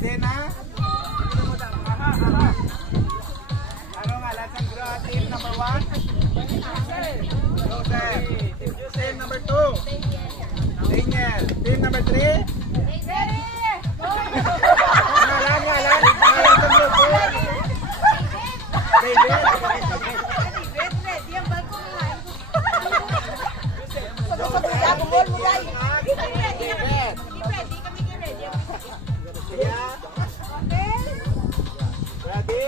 Ready na? Ano nga, lasang gro, team number 1? Joseph. Team number 2? Daniel. Team number 3? Ngalan sa grupo. David. Ready?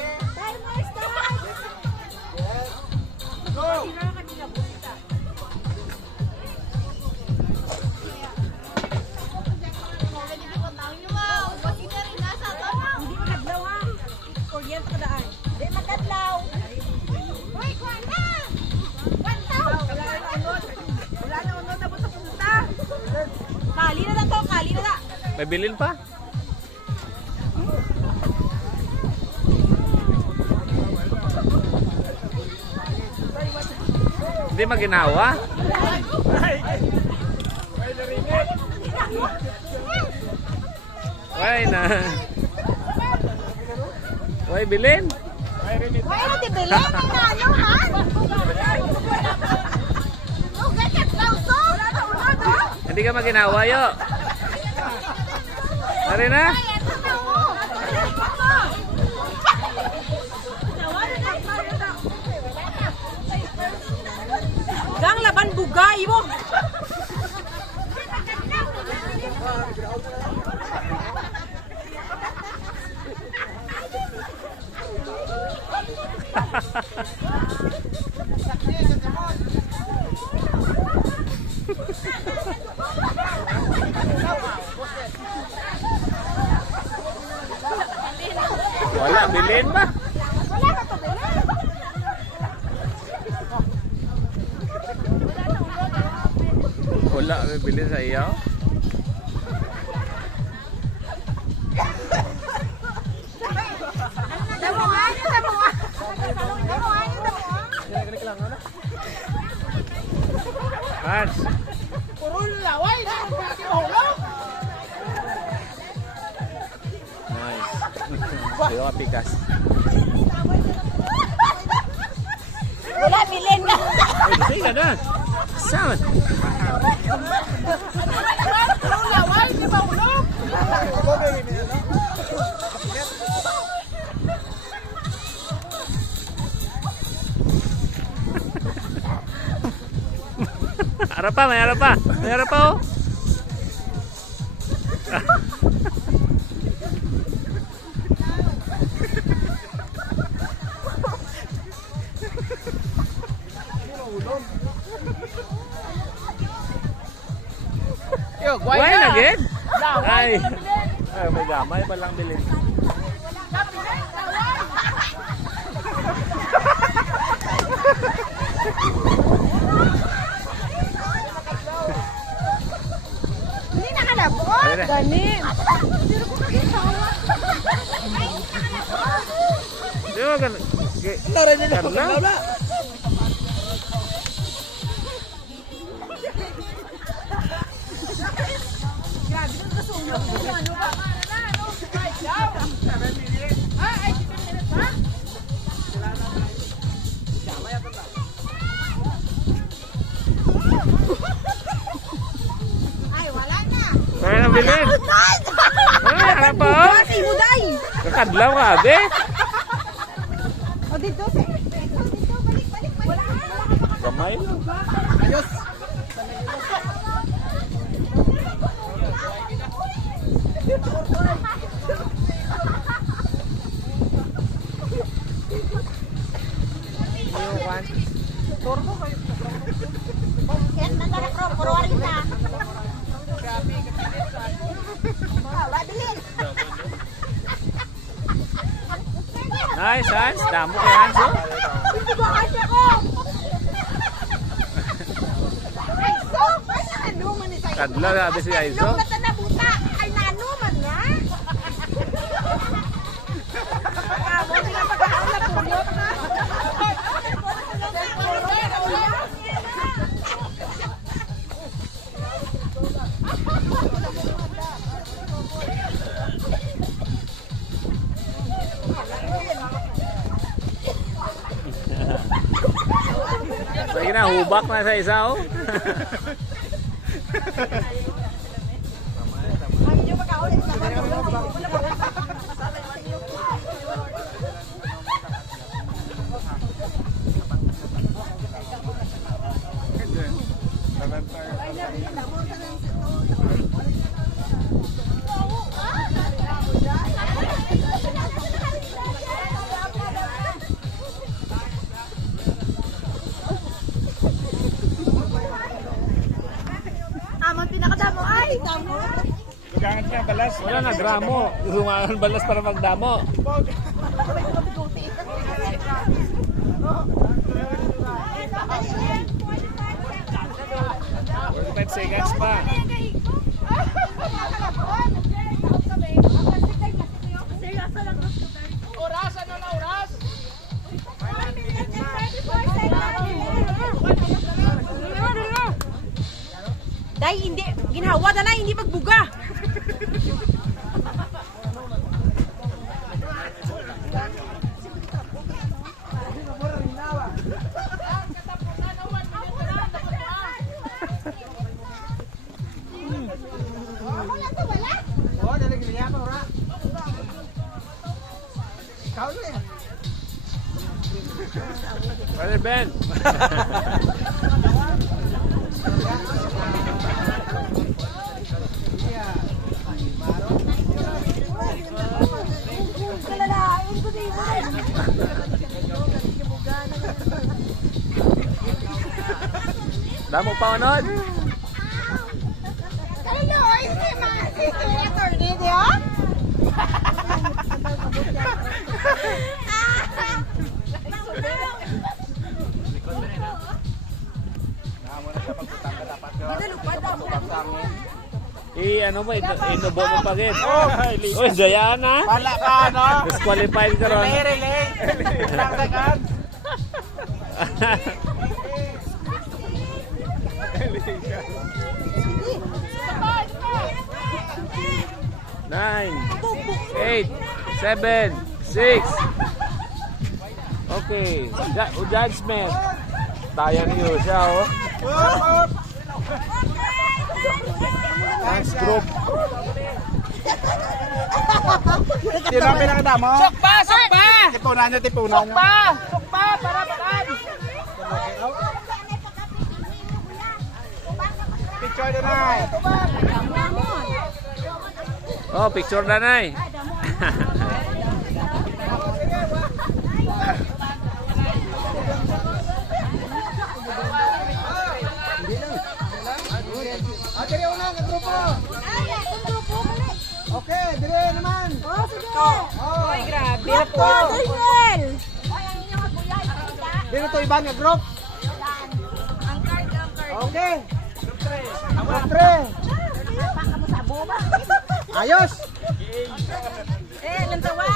Go! May bilin pa? Hindi maginawa? Why na? Why bilin? Why na tibilin? May naanohan? Hindi ka maginawa yo. Tari na? Gang laban bugay mo. Wala, bilin ba? Wala ka to bilin. Wala, may bilin sa iyo. Hans. Nice. Sino ka pikas? Wala bilin na. Ay, sige ka na. Saan? Harap pa, may harap pa. May harap pa oh. Why na again? Ay, may gamay palang bilin. Hindi nakalabot. Ganin. Di ba gan? Karla? Ay, wala na. Kaya na bilin. Ay, harap pa oh. Si Muday. Kakadlaw ka, be. O dito, dito, balik. Wala ka. Gamay lang. Ayos! Yan, nandara ko. Puro warin na. Wala bilin. Nice, Hans. Damo kay Hans oh. Hindi ba kasi ako? Ay, so, paano anuman ni sa'yo? Kadla grabe si Aizo. Nung natanabuta, ay nanuman nga. Pagkamo, hindi nga pagkakaon na pulot na. na, hubak na sa isa, oh. Hindi makaulit sa Amang pinakadamo ay damo. Lugangan siya, balas. Wala na, gramo. Rungangan balas para magdamo. 45 seconds pa. Oras, ano na oras? Dahil hindi, ginhawa na lang, hindi magbuga. Oh, dali giliya pa, ora. Ikaw na eh. Brother Ben. Kalalain ko din mo. Damo pa unod. Hello, si Masi, attorney dia. Ano mo, inubo mo pa rin. Uy, Diana. Wala ka, no? Disqualified ka ron. Relay. Tanggagan. Nine, 8, 7, 6. Okay. Judgment. Tayo niyo siya, oh. Next group. Sino ang pinakadamo? Sukpa, sukpa. Tipunan niyo, tipunan niyo. Sukpa para bakan. Picture na na eh. Oh, picture na na eh. Dire una ang grupo. Okay, dire naman. Oh, sige. Oh, Ay, grabe po. Daniel. dire to iban nga group. Ang card. Okay. Group 3. Ayos. Lantawa.